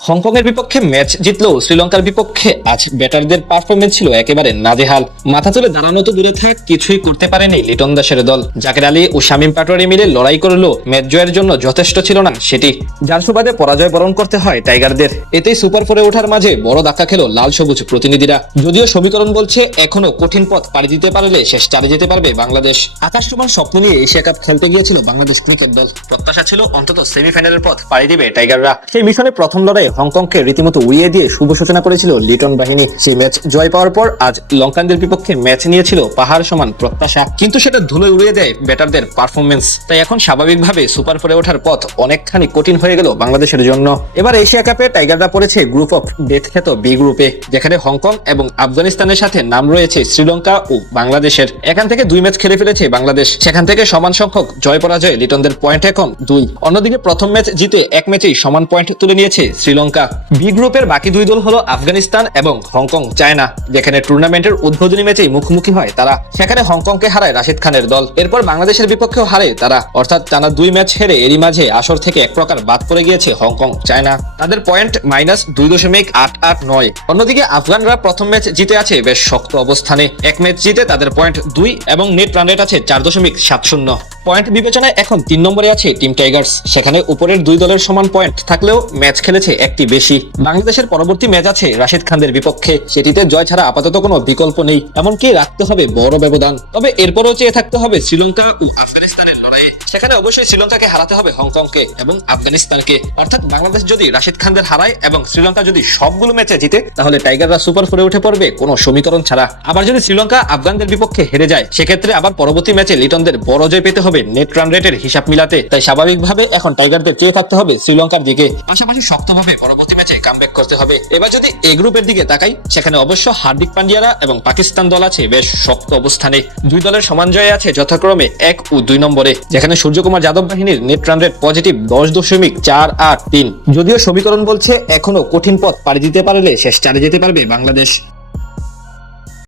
Hong Kong এর বিপক্ষে match জিতলেও শ্রীলঙ্কার বিপক্ষে আজ ব্যাটারদের পারফরমেন্স ছিল একেবারে নাজেহাল। মাথা তুলে দাঁড়ানো তো দূরে থাক, কিছুই করতে পারেনি লিটন দাসের দল। জাকের আলী ও শামীম পাটোয়ারি মিলে লড়াই করলেও ম্যাচ জয়ের জন্য যথেষ্ট ছিল না সেটি। যার সুবাদে পরাজয় বরণ করতে হয় টাইগারদের। এতেই সুপার ফোরে ওঠার মাঝে বড় ধাক্কা খেল লাল সবুজ প্রতিনিধিরা। যদিও সমীকরণ বলছে, এখনও কঠিন পথ পাড়ি দিতে পারলে শেষ চারে যেতে পারবে বাংলাদেশ। আকাশ তোমার স্বপ্ন নিয়ে এশিয়া কাপ খেলতে গিয়েছিল বাংলাদেশ ক্রিকেট দল। প্রত্যাশা ছিল অন্তত সেমিফাইনালের পথ পাড়ি দিবে টাইগাররা। সেই মিশনে প্রথম লড়াই হংকংকে রীতিমতো উড়িয়ে দিয়ে শুভ সূচনা করেছিল লিটন বাহিনী সেই ম্যাচ জয় পাওয়ার পর আজ লঙ্কানদের বিপক্ষে ম্যাচ নিয়েছিল পাহাড় সমান প্রত্যাশা। কিন্তু সেটা ধুলো উড়িয়ে দেয় ব্যাটারদের পারফরমেন্স তাই এখন স্বাভাবিকভাবে সুপার ফোরে ওঠার পথ অনেকখানি কঠিন হয়ে গেল বাংলাদেশের জন্য। এবার এশিয়া কাপে টাইগাররা পড়েছে গ্রুপ অফ ডেথ খ্যাত বি গ্রুপে যেখানে হংকং এবং আফগানিস্তানের সাথে নাম রয়েছে শ্রীলঙ্কা ও বাংলাদেশের। এখান থেকে দুই ম্যাচ খেলে ফেলেছে বাংলাদেশ। সেখান থেকে সমান সংখ্যক জয় পরাজয় লিটনদের পয়েন্ট এখন দুই। অন্যদিকে প্রথম ম্যাচ জিতে এক ম্যাচেই সমান পয়েন্ট তুলে নিয়েছে শ্রীলঙ্কা। বি গ্রুপের বাকি দুই দল হলো আফগানিস্তান এবং হংকং, চায়না, যেখানে টুর্নামেন্টের উদ্বোধনী ম্যাচেই মুখোমুখি হয় তারা। সেখানে হংকংকে হারায় রাশিদ খানের দল। এরপর বাংলাদেশের বিপক্ষেও হারে তারা। অর্থাৎ টানা দুই ম্যাচ হেরে এরই মাঝে আসর থেকে এক প্রকার বাদ পড়ে গিয়েছে হংকং, চায়না। তাদের পয়েন্ট মাইনাস দুই দশমিক আট আট নয়। অন্যদিকে আফগানরা প্রথম ম্যাচ জিতে আছে বেশ শক্ত অবস্থানে। এক ম্যাচ জিতে তাদের পয়েন্ট দুই এবং নেট রান রেট আছে চার দশমিক সাত শূন্য। পয়েন্ট বিবেচনায় এখন তিন নম্বরে আছে টিম টাইগার্স। সেখানে উপরের দুই দলের সমান পয়েন্ট থাকলেও ম্যাচ খেলেছে একটি বেশি। বাংলাদেশের পরবর্তী ম্যাচ আছে রাশিদ খানদের বিপক্ষে। সেটিতে জয় ছাড়া আপাতত কোনো বিকল্প নেই। এমনকি রাখতে হবে বড় ব্যবধান। তবে এরপরও চেয়ে থাকতে হবে শ্রীলঙ্কা ও আফগানিস্তানের সেখানে অবশ্যই শ্রীলঙ্কাকে হারাতে হবে হংকংকে এবং আফগানিস্তানকে। অর্থাৎ বাংলাদেশ যদি রাশিদ খানদের হারায় এবং শ্রীলঙ্কা যদি সবগুলো ম্যাচে জিতে, তাহলে টাইগাররা সুপার ফোরে উঠে পড়বে, কোনো সমীকরণ ছাড়া। আবার যদি শ্রীলঙ্কা আফগানদের বিপক্ষে হেরে যায়, সেক্ষেত্রে আবার পরবর্তী ম্যাচে লিটনদের বড় জয় পেতে হবে নেট রান রেটের হিসাব মিলাতে। তাই স্বাভাবিকভাবে এখন টাইগারদের চেয়ে থাকতে হবে শ্রীলঙ্কার দিকে। পাশাপাশি শক্তভাবে পরবর্তী ম্যাচে কামব্যাক করতে হবে। এবার যদি এ গ্রুপের দিকে তাকাই, সেখানে অবশ্য হার্দিক পান্ডিয়ারা এবং পাকিস্তান দল আছে বেশ শক্ত অবস্থানে। দুই দলের সমান জয় আছে যথাক্রমে এক ও দুই নম্বরে, যেখানে সূর্যকুমার যাদব বাহিনীর নেট রান রেট পজিটিভ দশ দশমিক চার আট তিন। যদিও সমীকরণ বলছে এখনও কঠিন পথ পাড়ি দিতে পারলে শেষ চারে যেতে পারবে বাংলাদেশ।